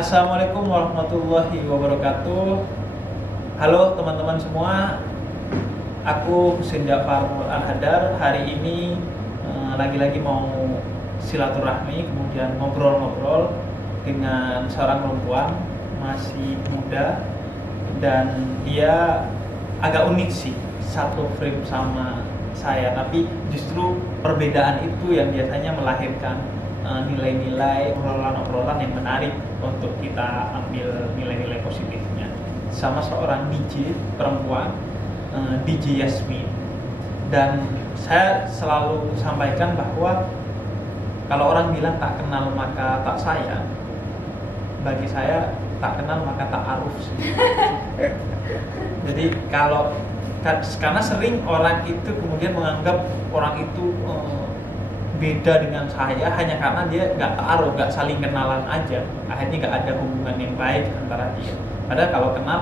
Assalamualaikum warahmatullahi wabarakatuh. Halo teman-teman semua, aku Husin Jafar Al-Hadar. Hari ini lagi-lagi mau silaturahmi, kemudian ngobrol-ngobrol dengan seorang perempuan masih muda, dan dia agak unik sih, satu frame sama saya, tapi justru perbedaan itu yang biasanya melahirkan nilai-nilai obrolan-obrolan yang menarik untuk kita ambil nilai-nilai positifnya. Sama seorang DJ perempuan, DJ Yasmin. Dan saya selalu sampaikan bahwa kalau orang bilang tak kenal maka tak sayang, bagi saya tak kenal maka tak aruf sih. Jadi karena sering orang itu kemudian menganggap orang itu beda dengan saya hanya karena dia nggak taruh, nggak saling kenalan aja, akhirnya nggak ada hubungan yang baik antara dia. Padahal kalau kenal,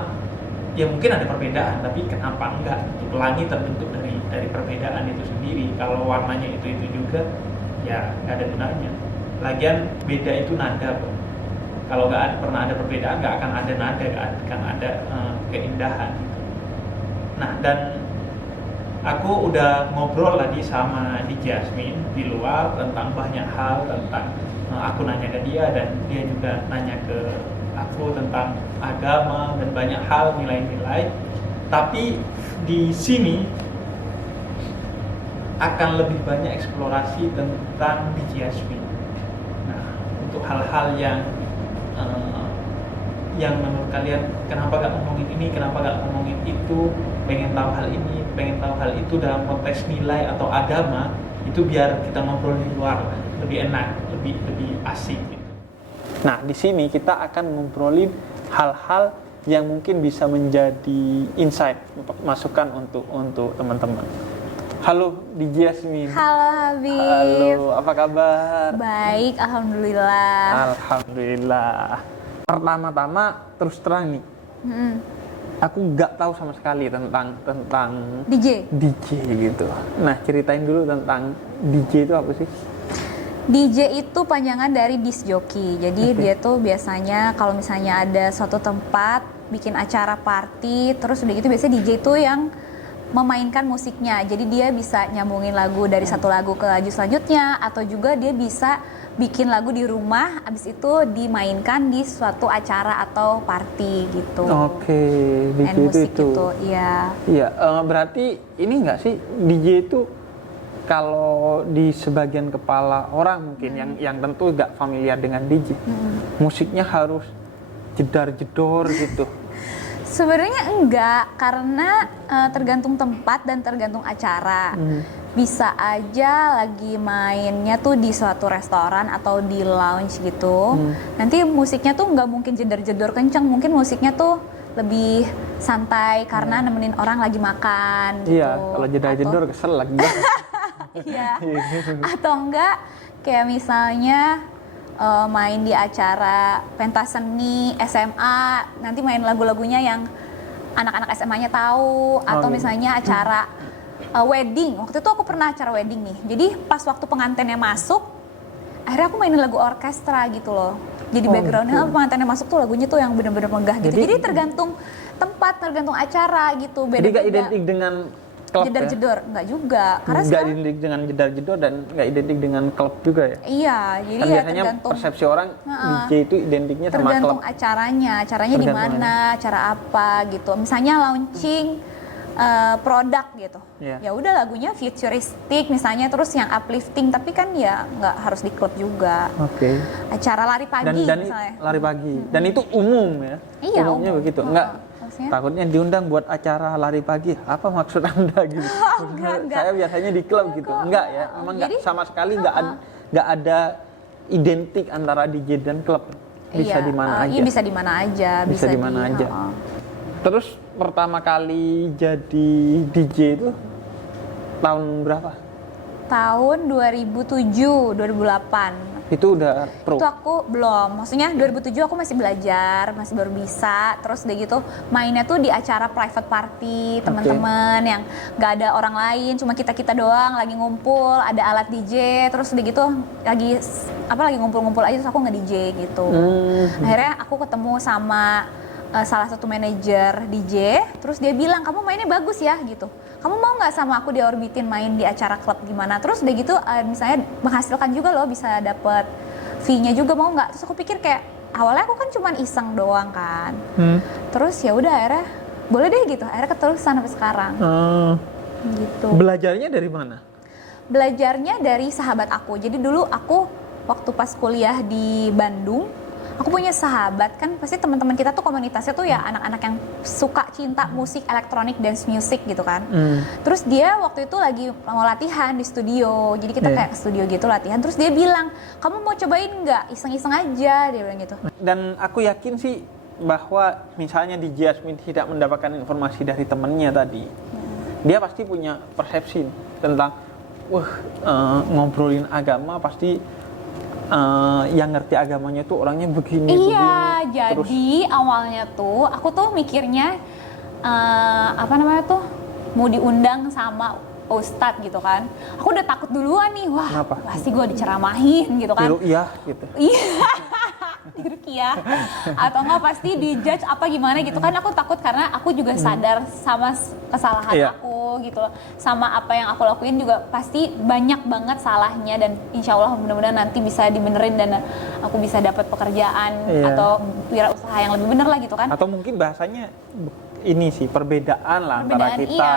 ya mungkin ada perbedaan, tapi kenapa enggak? Pelangi terbentuk dari perbedaan itu sendiri. Kalau warnanya itu juga, ya nggak ada gunanya. Lagian beda itu nada kok. Kalau pernah ada perbedaan, nggak akan ada nada, nggak akan ada keindahan. Nah, dan aku udah ngobrol tadi sama di Jasmine di luar tentang banyak hal, tentang aku nanya ke dia dan dia juga nanya ke aku tentang agama dan banyak hal, nilai-nilai. Tapi di sini akan lebih banyak eksplorasi tentang di Jasmine. Nah, untuk hal-hal yang menurut kalian kenapa gak ngomongin ini, kenapa gak ngomongin itu, pengen tahu hal ini, pengen tahu hal itu dalam konteks nilai atau agama, itu biar kita ngobrol di luar lebih enak, lebih asik gitu. Nah, di sini kita akan ngobrolin hal-hal yang mungkin bisa menjadi insight, masukan untuk teman-teman. Halo DJ Yasmin. Halo Habib. Halo, apa kabar? Baik, alhamdulillah. Alhamdulillah. Pertama-tama terus terang nih, aku nggak tahu sama sekali tentang DJ gitu. Nah, ceritain dulu tentang DJ itu apa sih? DJ itu panjangan dari disc jockey. Jadi dia tuh biasanya kalau misalnya ada suatu tempat bikin acara party, terus udah gitu biasanya DJ itu yang memainkan musiknya. Jadi dia bisa nyambungin lagu dari satu lagu ke lagu selanjutnya, atau juga dia bisa bikin lagu di rumah, abis itu dimainkan di suatu acara atau party gitu. Oke, DJ musik itu. Iya. Iya, berarti ini nggak sih DJ itu kalau di sebagian kepala orang mungkin yang tentu nggak familiar dengan DJ, musiknya harus jedar-jedor gitu. Sebenarnya enggak, karena tergantung tempat dan tergantung acara. Bisa aja lagi mainnya tuh di suatu restoran atau di lounge gitu. Nanti musiknya tuh nggak mungkin jedar-jedor kenceng, mungkin musiknya tuh lebih santai karena nemenin orang lagi makan gitu. Iya, kalau jedar-jedor kesel lagi. Iya. Atau enggak kayak misalnya main di acara pentas seni SMA, nanti main lagu-lagunya yang anak-anak SMA-nya tahu, atau misalnya acara wedding. Waktu itu aku pernah acara wedding nih. Jadi pas waktu pengantinnya masuk, akhirnya aku mainin lagu orkestra gitu loh. Jadi backgroundnya pengantinnya masuk tuh lagunya tuh yang bener-bener megah gitu. Jadi tergantung tempat, tergantung acara gitu. Jadi gak identik dengan klub jedar-jedor, ya? Enggak juga. Karena nggak identik dengan jedar-jedor dan nggak identik dengan klub juga ya? Iya, jadi kan ya biasanya tergantung persepsi orang DJ itu identiknya sama klub. Tergantung acaranya di mana, acara apa gitu. Misalnya launching produk gitu. Ya udah lagunya futuristik misalnya, terus yang uplifting, tapi kan ya nggak harus di klub juga. Oke. Acara lari pagi dan misalnya. Lari pagi. Dan itu umum ya? Iya, umumnya umum. begitu. Takutnya diundang buat acara lari pagi. Apa maksud Anda gitu? Enggak. Saya biasanya di klub gitu. Enggak ya? Memang enggak sama sekali enggak ada identik antara DJ dan klub. Bisa di mana aja. Iya, bisa di mana aja. Bisa di mana aja. Terus pertama kali jadi DJ itu tahun berapa? Tahun 2007, 2008. Itu udah pro? Itu aku belum, maksudnya 2007 aku masih belajar, masih baru bisa. Terus udah gitu mainnya tuh di acara private party, teman-teman yang gak ada orang lain, cuma kita doang lagi ngumpul, ada alat DJ. Terus udah gitu lagi ngumpul-ngumpul aja, terus aku nge-DJ gitu. Akhirnya aku ketemu sama salah satu manajer DJ, terus dia bilang, kamu mainnya bagus ya gitu, kamu mau nggak sama aku diorbitin main di acara klub gimana. Terus udah gitu misalnya menghasilkan juga loh, bisa dapet fee-nya juga, mau nggak. Terus aku pikir kayak awalnya aku kan cuma iseng doang kan. Terus ya udah akhirnya boleh deh gitu, akhirnya keterusan sampai sekarang. Gitu. Belajarnya dari mana? Belajarnya dari sahabat aku. Jadi dulu aku waktu pas kuliah di Bandung, aku punya sahabat, kan pasti teman-teman kita tuh komunitasnya tuh ya anak-anak yang suka cinta musik elektronik, dance music gitu kan. Terus dia waktu itu lagi mau latihan di studio, jadi kita kayak ke studio gitu latihan. Terus dia bilang, kamu mau cobain nggak, iseng-iseng aja, dia bilang gitu. Dan aku yakin sih bahwa misalnya di Jasmine tidak mendapatkan informasi dari temennya tadi, dia pasti punya persepsi tentang ngobrolin agama pasti yang ngerti agamanya tuh orangnya begini. Iya, begini. jadi awalnya tuh aku tuh mikirnya mau diundang sama ustadz gitu kan. Aku udah takut duluan nih, pasti gue diceramahin gitu kan. Iya gitu. Iya. Rukiah atau enggak pasti dijudge apa gimana gitu kan. Aku takut karena aku juga sadar sama kesalahan aku gitu loh, sama apa yang aku lakuin juga pasti banyak banget salahnya, dan insya Allah mudah-mudahan nanti bisa dibenerin dan aku bisa dapat pekerjaan atau wirausaha yang lebih bener lah gitu kan. Atau mungkin bahasanya ini sih perbedaan lah antara kita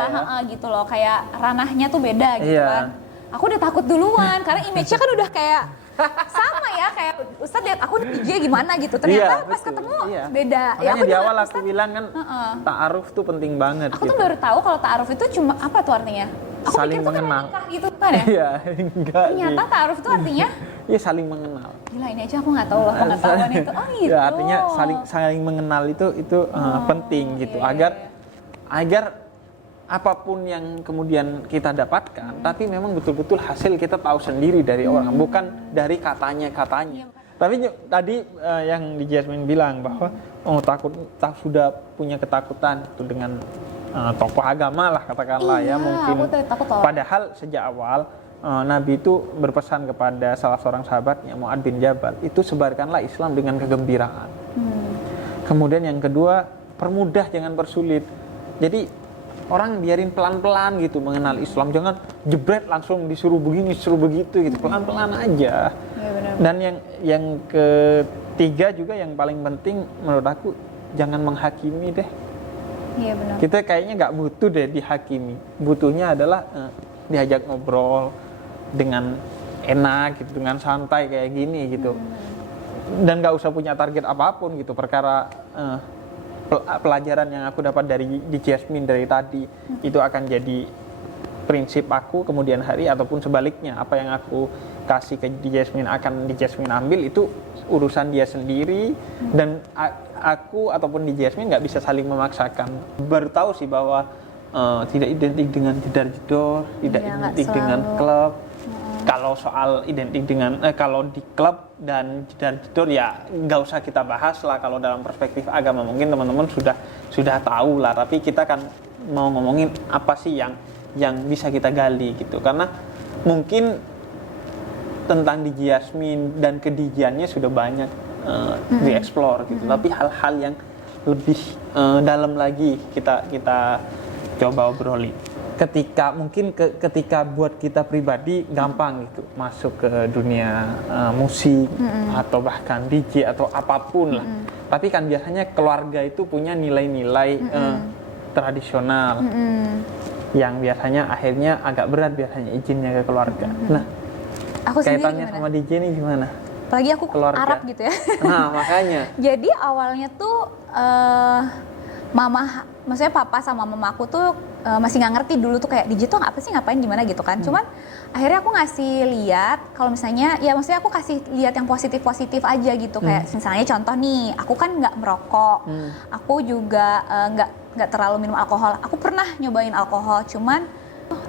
gitu loh, kayak ranahnya tuh beda gitu kan. Aku udah takut duluan karena image-nya kan udah kayak sama ya, kayak Ustadz lihat aku DJ gimana gitu, ternyata pas ketemu beda. Makanya ya, di awal aku bilang kan ta'aruf tuh penting banget. Aku tuh baru tahu kalau ta'aruf itu cuma apa tuh artinya? Aku saling mengenal gitu kan ya? Iya, enggak. Ternyata ta'aruf itu artinya iya saling mengenal. Gila, ini aja aku nggak tahu loh pengetahuan itu. Oh gitu. Ya, artinya saling mengenal itu penting gitu, agar apapun yang kemudian kita dapatkan, tapi memang betul-betul hasil kita tahu sendiri dari orang, bukan dari katanya. Tapi tadi yang di Jasmine bilang bahwa sudah punya ketakutan itu dengan tokoh agama lah katakanlah mungkin. Padahal sejak awal Nabi itu berpesan kepada salah seorang sahabatnya, Mu'ad bin Jabal, itu sebarkanlah Islam dengan kegembiraan. Kemudian yang kedua, permudah jangan persulit. Jadi orang biarin pelan-pelan gitu mengenal Islam, jangan jebret langsung disuruh begini, disuruh begitu gitu, pelan-pelan aja. Dan yang ketiga juga yang paling penting menurut aku, jangan menghakimi deh. Iya benar. Kita kayaknya nggak butuh deh dihakimi, butuhnya adalah diajak ngobrol dengan enak gitu, dengan santai kayak gini gitu. Dan nggak usah punya target apapun gitu, perkara pelajaran yang aku dapat di Jasmine dari tadi itu akan jadi prinsip aku kemudian hari, ataupun sebaliknya apa yang aku kasih ke Jasmine akan Jasmine ambil, itu urusan dia sendiri. Dan aku ataupun Jasmine nggak bisa saling memaksakan. Baru tahu sih bahwa tidak identik dengan jedar-jedor, tidak identik dengan klub. Kalau soal identik dengan kalau di klub dan jedar-jedor ya nggak usah kita bahas lah. Kalau dalam perspektif agama mungkin teman-teman sudah tahu lah. Tapi kita kan mau ngomongin apa sih yang bisa kita gali gitu. Karena mungkin tentang di Jasmine dan kedijiannya sudah banyak dieksplor gitu. Tapi hal-hal yang lebih dalam lagi kita coba obrolin. Ketika buat kita pribadi gampang gitu masuk ke dunia musik atau bahkan DJ atau apapun lah. Tapi kan biasanya keluarga itu punya nilai-nilai tradisional yang biasanya akhirnya agak berat biasanya izinnya ke keluarga. Nah, aku kaitannya sama DJ ini gimana? Apalagi aku keluarga Arab gitu ya. Nah, makanya. Jadi awalnya tuh maksudnya papa sama mama aku tuh masih nggak ngerti dulu tuh kayak DJ tuh apa sih, ngapain gimana gitu kan. Cuman akhirnya aku ngasih lihat kalau misalnya ya maksudnya aku kasih lihat yang positif aja gitu. Kayak misalnya contoh nih, aku kan nggak merokok, aku juga nggak terlalu minum alkohol. Aku pernah nyobain alkohol, cuman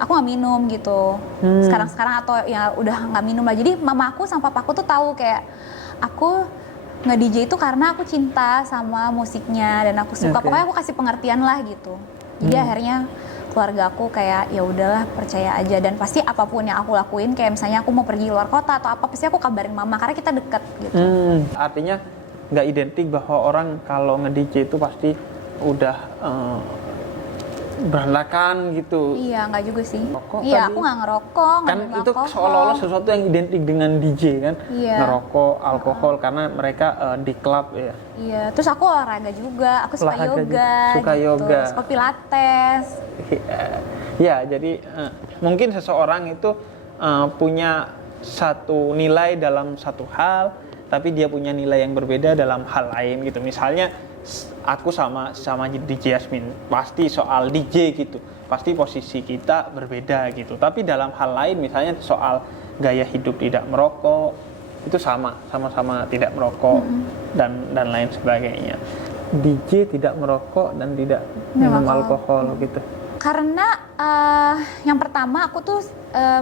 aku nggak minum gitu. Sekarang atau ya udah nggak minum lah. Jadi mamaku sama papaku tuh tahu kayak aku nge-DJ itu karena aku cinta sama musiknya dan aku suka. Pokoknya aku kasih pengertian lah gitu. Jadi akhirnya keluarga aku kayak ya udahlah percaya aja, dan pasti apapun yang aku lakuin, kayak misalnya aku mau pergi luar kota atau apa, pasti aku kabarin mama karena kita deket gitu. Artinya nggak identik bahwa orang kalau nge-DJ itu pasti udah berandakan gitu. Iya, nggak juga sih. Rokok Iya, tadi. aku nggak ngerokok, nggak Kan minum itu alkohol. seolah-olah sesuatu yang identik dengan DJ kan. Iya. Ngerokok, alkohol, karena mereka di klub ya. Iya, terus aku olahraga juga, aku suka Olahraga yoga, juga. Suka gitu. yoga. Suka pilates. Ya, jadi mungkin seseorang itu punya satu nilai dalam satu hal, tapi dia punya nilai yang berbeda dalam hal lain gitu. Misalnya aku sama DJ Yasmin, pasti soal DJ gitu, pasti posisi kita berbeda gitu. Tapi dalam hal lain, misalnya soal gaya hidup tidak merokok, itu sama-sama tidak merokok dan lain sebagainya. DJ tidak merokok dan tidak minum alkohol gitu. Karena yang pertama aku tuh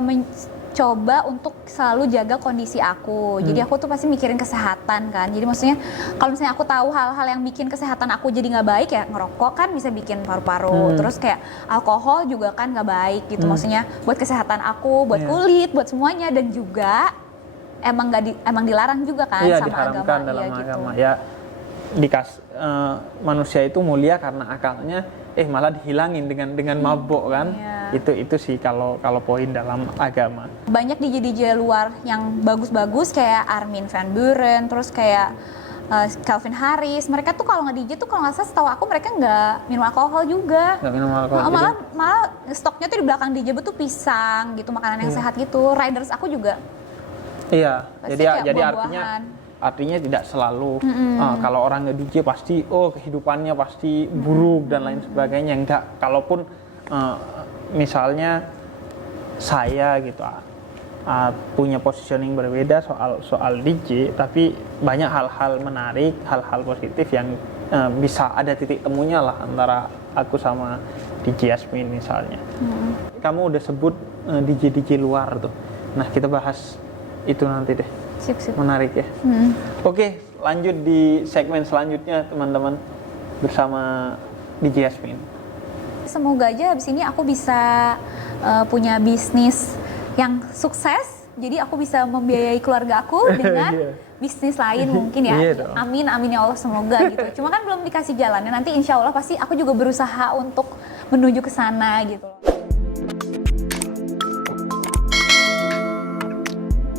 mencoba untuk selalu jaga kondisi aku. Jadi aku tuh pasti mikirin kesehatan kan. Jadi maksudnya kalau misalnya aku tahu hal-hal yang bikin kesehatan aku jadi nggak baik, ya ngerokok kan bisa bikin paru-paru. Terus kayak alkohol juga kan nggak baik gitu. Maksudnya buat kesehatan aku, buat kulit, buat semuanya, dan juga emang dilarang juga kan sama diharamkan agama. dalam Gitu. agama. Ya manusia itu mulia karena akalnya malah dihilangin dengan mabuk kan. Itu sih kalau poin dalam agama. Banyak DJ luar yang bagus-bagus kayak Armin van Buuren, terus kayak Calvin Harris. Mereka tuh kalau nge-DJ tuh kalau nggak salah setahu aku mereka nggak minum alkohol juga. Nggak minum alkohol. Malah stoknya tuh di belakang DJ tuh pisang gitu, makanan yang sehat gitu. Riders aku juga. Iya, Pasti jadi kayak artinya tidak selalu kalau orang nge-DJ pasti kehidupannya pasti buruk dan lain sebagainya. Enggak, kalaupun misalnya saya gitu punya positioning berbeda soal DJ, tapi banyak hal-hal menarik, hal-hal positif yang bisa ada titik temunya lah antara aku sama DJ Yasmin misalnya. Kamu udah sebut DJ luar tuh. Nah, kita bahas itu nanti deh. Sip. Menarik ya. Oke, lanjut di segmen selanjutnya teman-teman bersama DJ Yasmin. Semoga aja abis ini aku bisa punya bisnis yang sukses. Jadi aku bisa membiayai keluarga aku dengan bisnis lain mungkin ya. Iya dong. Amin ya Allah, semoga gitu. Cuma kan belum dikasih jalannya. Nanti insya Allah pasti aku juga berusaha untuk menuju ke sana gitu.